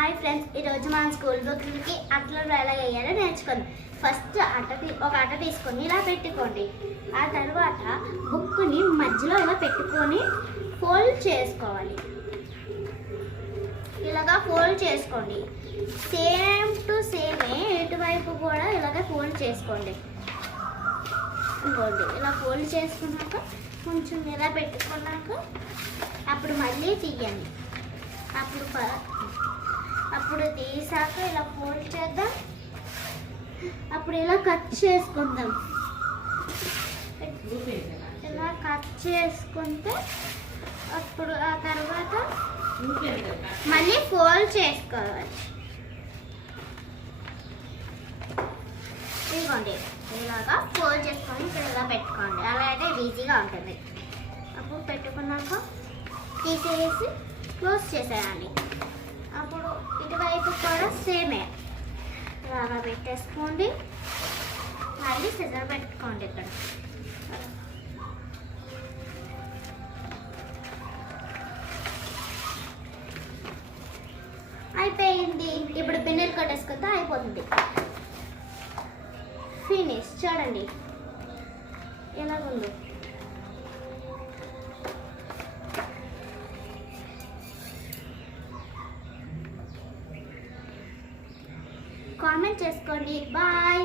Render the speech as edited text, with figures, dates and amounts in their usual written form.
Hi friends, ఈరోజు మన school బుక్కి అట్లలు ఎలా వేయాలో నేర్చుకుందాం. ఫస్ట్ ఒక అట్ట తీసుకొని ఇలా పెట్టుకోండి. ఆ తర్వాత బుక్ని మధ్యలో ఇలా పెట్టుకొని ఫోల్డ్ చేసుకోవాలి. ఇలాగా ఫోల్డ్ చేసుకోండి. సేమ్ టు సేమే ఇటువైపు కూడా ఇలాగ ఫోల్డ్ చేసుకోండి. ఇంకోండి ఇలా ఫోల్డ్ చేసుకున్నాక కొంచెం ఇలా పెట్టుకున్నాక అప్పుడు మళ్ళీ తీయండి. అప్పుడు తీసాక ఇలా ఫోల్డ్ చేద్దాం. అప్పుడు ఇలా కట్ చేసుకుందాం. ఇలా కట్ చేసుకుంటే అప్పుడు ఆ తర్వాత మళ్ళీ ఫోల్డ్ చేసుకోవాలి. ఇదిగోండి ఇలాగా ఫోల్డ్ చేసుకొని ఇక్కడ ఇలా పెట్టుకోండి. అలా అయితే ఈజీగా ఉంటుంది. అప్పుడు పెట్టుకున్నాక తీసేసి క్లోజ్ చేసేయాలి. అప్పుడు ఇటువైపు కూడా సేమే ఇలాగా పెట్టేసుకోండి. మళ్ళీ సిజర్ పెట్టుకోండి. ఇక్కడ అయిపోయింది. ఇప్పుడు పిన్నెలు కొట్టేసుకుంటే అయిపోతుంది. ఫినిష్. చూడండి ఎలాగుందో. కామెంట్ చేసుకోండి. బాయ్.